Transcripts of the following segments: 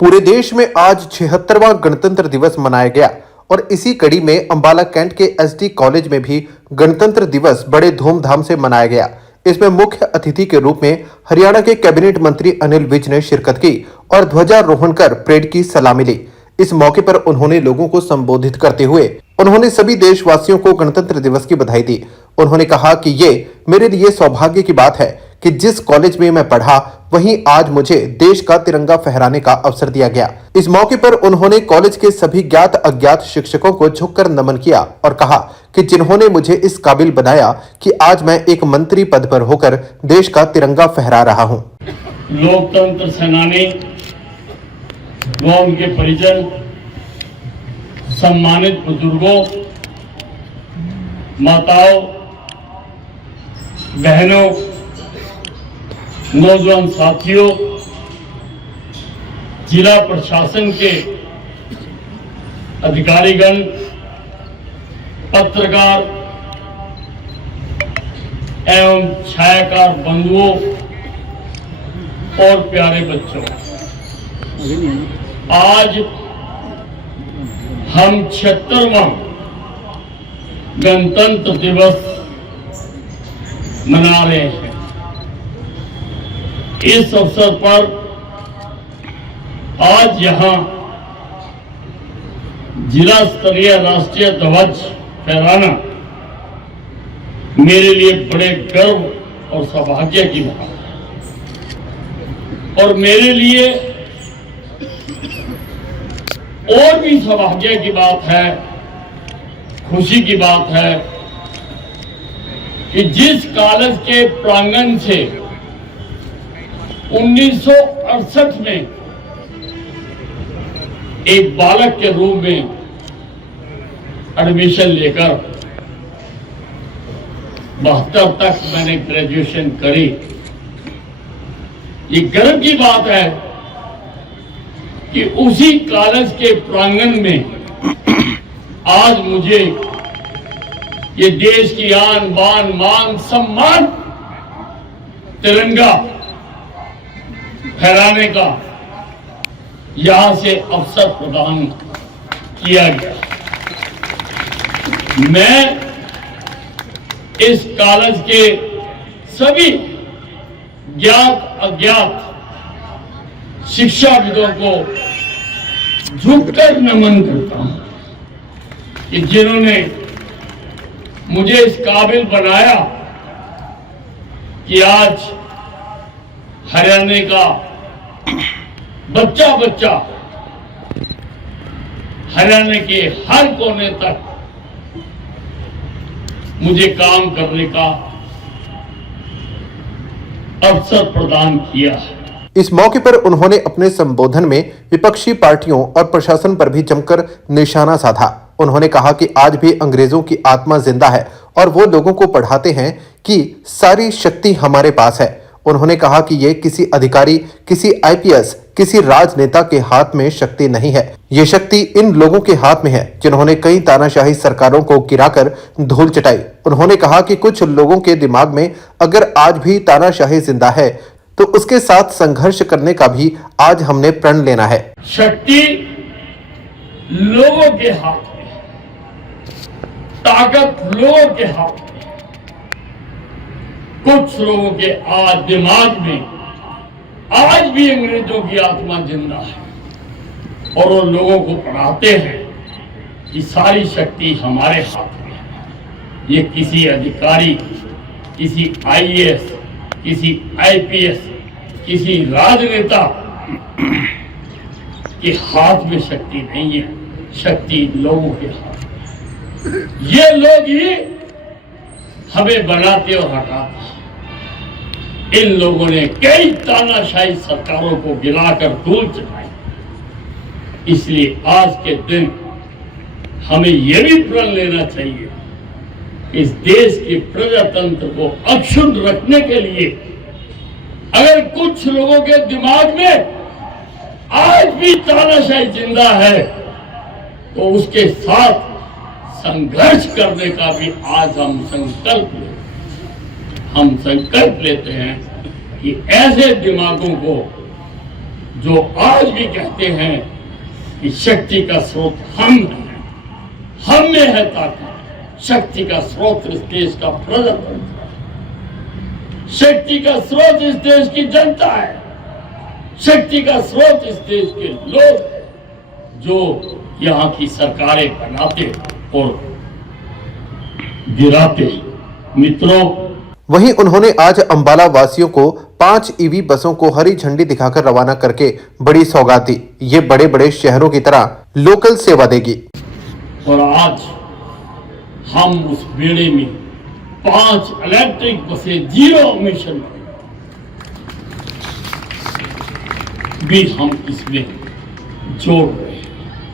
पूरे देश में आज 76वां गणतंत्र दिवस मनाया गया और इसी कड़ी में अंबाला कैंट के एसडी कॉलेज में भी गणतंत्र दिवस बड़े धूमधाम से मनाया गया। इसमें मुख्य अतिथि के रूप में हरियाणा के कैबिनेट मंत्री अनिल विज ने शिरकत की और ध्वजारोहण कर परेड की सलामी ली। इस मौके पर उन्होंने लोगों को संबोधित करते हुए उन्होंने सभी देशवासियों को गणतंत्र दिवस की बधाई दी। उन्होंने कहा कि ये मेरे लिए सौभाग्य की बात है कि जिस कॉलेज में मैं पढ़ा वहीं आज मुझे देश का तिरंगा फहराने का अवसर दिया गया। इस मौके पर उन्होंने कॉलेज के सभी ज्ञात अज्ञात शिक्षकों को झुककर नमन किया और कहा कि जिन्होंने मुझे इस काबिल बनाया कि आज मैं एक मंत्री पद पर होकर देश का तिरंगा फहरा रहा हूं। लोकतंत्र सेनानी व उनके परिजन, सम्मानित बुजुर्गों, माताओं, बहनों, नौजवान साथियों, जिला प्रशासन के अधिकारीगण, पत्रकार एवं छायाकार बंधुओं और प्यारे बच्चों, आज हम 76वां गणतंत्र दिवस मना रहे हैं। इस अवसर पर आज यहां जिला स्तरीय राष्ट्रीय ध्वज फहराना मेरे लिए बड़े गर्व और सौभाग्य की बात है और मेरे लिए और भी सौभाग्य की बात है, खुशी की बात है कि जिस कॉलेज के प्रांगण से 1968 में एक बालक के रूप में एडमिशन लेकर 72 तक मैंने ग्रेजुएशन करी। ये गर्व की बात है कि उसी कॉलेज के प्रांगण में आज मुझे ये देश की आन बान मान सम्मान तिरंगा फहराने का यहां से अवसर प्रदान किया गया। मैं इस कॉलेज के सभी ज्ञात अज्ञात शिक्षाविदों को झुककर नमन करता हूं कि जिन्होंने मुझे इस काबिल बनाया कि आज हरियाणा का बच्चा बच्चा हरियाणा के हर कोने तक मुझे काम करने का अवसर प्रदान किया है। इस मौके पर उन्होंने अपने संबोधन में विपक्षी पार्टियों और प्रशासन पर भी जमकर निशाना साधा। उन्होंने कहा कि आज भी अंग्रेजों की आत्मा जिंदा है और वो लोगों को पढ़ाते हैं कि सारी शक्ति हमारे पास है। उन्होंने कहा कि ये किसी अधिकारी, किसी आईपीएस, किसी राजनेता के हाथ में शक्ति नहीं है। ये शक्ति इन लोगों के हाथ में है जिन्होंने कई तानाशाही सरकारों को गिराकर धूल चटाई। उन्होंने कहा कि कुछ लोगों के दिमाग में अगर आज भी तानाशाही जिंदा है तो उसके साथ संघर्ष करने का भी आज हमने प्रण लेना है। शक्ति लोगों के हाथ में, ताकत लोगों के हाथ में। कुछ लोगों के आज दिमाग में आज भी अंग्रेजों की आत्मा जिंदा है और वो लोगों को पढ़ाते हैं कि सारी शक्ति हमारे हाथ में है। ये किसी अधिकारी, किसी आईएएस, किसी आईपीएस, किसी राजनेता के हाथ में शक्ति नहीं है, शक्ति लोगों के हाथ में। ये लोग ही हमें बनाते और हटाते हैं। इन लोगों ने कई तानाशाही सरकारों को गिराकर धूल चटाई। इसलिए आज के दिन हमें यह भी प्रण लेना चाहिए इस देश के प्रजातंत्र को अक्षुण्ण रखने के लिए अगर कुछ लोगों के दिमाग में आज भी तानाशाही जिंदा है तो उसके साथ संघर्ष करने का भी आज हम संकल्प लेते हैं कि ऐसे दिमागों को जो आज भी कहते हैं कि शक्ति का स्रोत हम हैं, हम में है ताकत। शक्ति का स्रोत इस देश का प्रजातंत्र है, शक्ति का स्रोत इस देश की जनता है, शक्ति का स्रोत इस देश के लोग हैं, जो यहाँ की सरकारें बनाते और गिराते। मित्रों, वहीं उन्होंने आज अंबाला वासियों को 5 ईवी बसों को हरी झंडी दिखाकर रवाना करके बड़ी सौगात दी। ये बड़े बड़े शहरों की तरह लोकल सेवा देगी। और आज हम उस बेड़े में 5 इलेक्ट्रिक बसें 0 एमिशन भी हम इसमें जोड़ रहे हैं।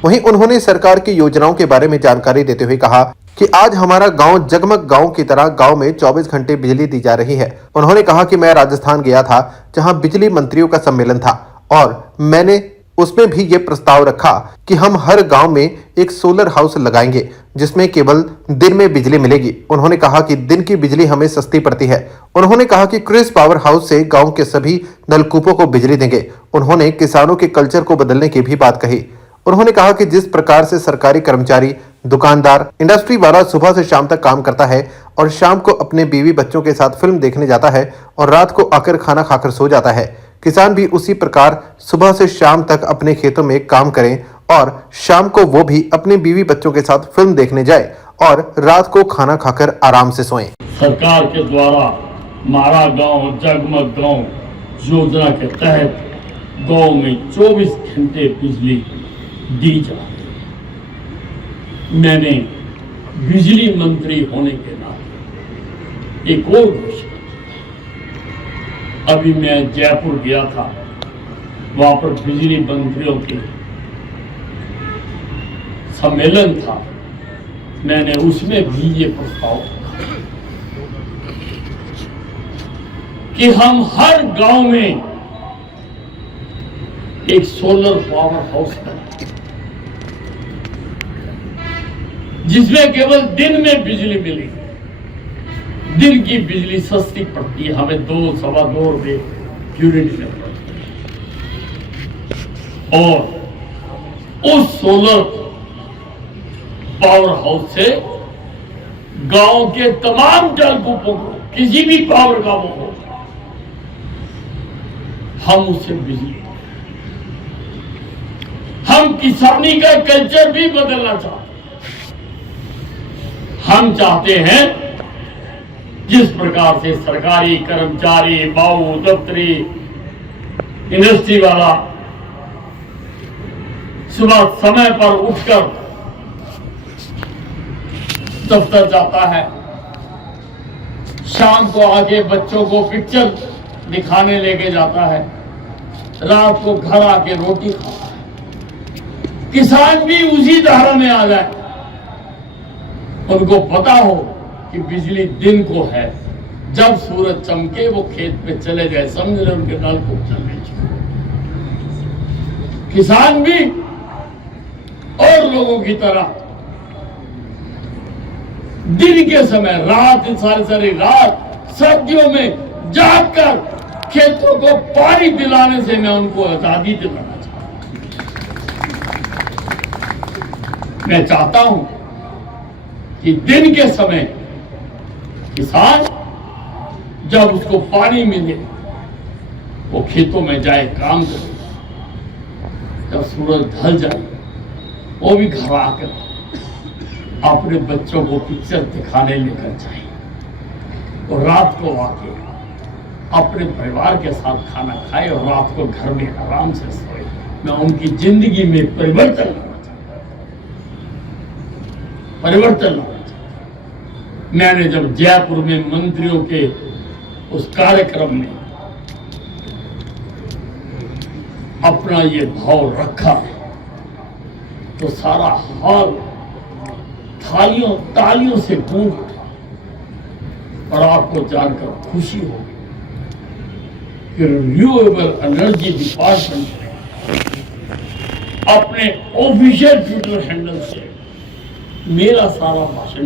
वहीं उन्होंने सरकार की योजनाओं के बारे में जानकारी देते हुए कहा कि आज हमारा गांव जगमग गांव की तरह गांव में 24 घंटे बिजली दी जा रही है। उन्होंने कहा कि मैं राजस्थान गया था जहां बिजली मंत्रियों का सम्मेलन था और मैंने उसमें भी ये प्रस्ताव रखा कि हम हर गांव में एक सोलर हाउस लगाएंगे जिसमें केवल दिन में बिजली मिलेगी। उन्होंने कहा कि दिन की बिजली हमें सस्ती पड़ती है। उन्होंने कहा कि क्रिस पावर हाउस से गांव के सभी नलकूपों को बिजली देंगे। उन्होंने किसानों के कल्चर को बदलने की भी बात कही। उन्होंने कहा कि जिस प्रकार से सरकारी कर्मचारी, दुकानदार, इंडस्ट्री वाला सुबह से शाम तक काम करता है और शाम को अपने बीवी बच्चों के साथ फिल्म देखने जाता है और रात को आकर खाना खाकर सो जाता है, किसान भी उसी प्रकार सुबह से शाम तक अपने खेतों में काम करें और शाम को वो भी अपने बीवी बच्चों के साथ फिल्म देखने जाए और रात को खाना खाकर आराम से सोएं। सरकार के द्वारा मारा गांव जगमग गांव योजना के तहत गांव में 24 घंटे बिजली दी जा रही है। मैंने बिजली मंत्री होने के नाते एक और घोषणा, अभी मैं जयपुर गया था, वहां पर बिजली मंत्रियों के सम्मेलन था, मैंने उसमें भी ये प्रस्ताव रखा कि हम हर गांव में एक सोलर पावर हाउस बनाएं जिसमें केवल दिन में बिजली मिलेगी। दिन की बिजली सस्ती पड़ती है, हमें 2-2.25 रुपए यूनिट में पड़ती है। और उस सोलर पावर हाउस से गांव के तमाम नलकूपों को, किसी भी पावर का वो हो, हम उससे बिजली, हम किसानी का कल्चर भी बदलना चाहते हैं। हम चाहते हैं जिस प्रकार से सरकारी कर्मचारी, बाऊ, दफ्तरी, इंडस्ट्री वाला सुबह समय पर उठकर दफ्तर जाता है, शाम को आके बच्चों को पिक्चर दिखाने लेके जाता है, रात को घर आके रोटी खाता है, किसान भी उसी धारा में आ जाए। उनको पता हो कि बिजली दिन को है, जब सूरज चमके वो खेत पे चले गए, समझ ले उनके नलकूप चलने चाहिए। किसान भी और लोगों की तरह दिन के समय, रात सारी रात सर्दियों में जागकर खेतों को पानी दिलाने से मैं उनको आजादी दिलाना चाहता हूं। मैं चाहता हूं कि दिन के समय किसान जब उसको पानी मिले वो खेतों में जाए, काम करे, जब सूरज ढल जाए वो भी घर आकर अपने बच्चों को पिक्चर दिखाने लेकर जाए और रात को आके अपने परिवार के साथ खाना खाए और रात को घर में आराम से सोए। मैं उनकी जिंदगी में परिवर्तन लाना चाहता हूं, परिवर्तन लाना चाहता हूं। मैंने जब जयपुर में मंत्रियों के उस कार्यक्रम में अपना ये भाव रखा तो सारा हॉल तालियों से गूंज उठा और आपको जानकर खुशी होगी कि रिन्यूएबल एनर्जी डिपार्टमेंट ने अपने ऑफिशियल ट्विटर हैंडल से मेरा सारा भाषण,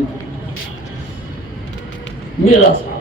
मेरा सारा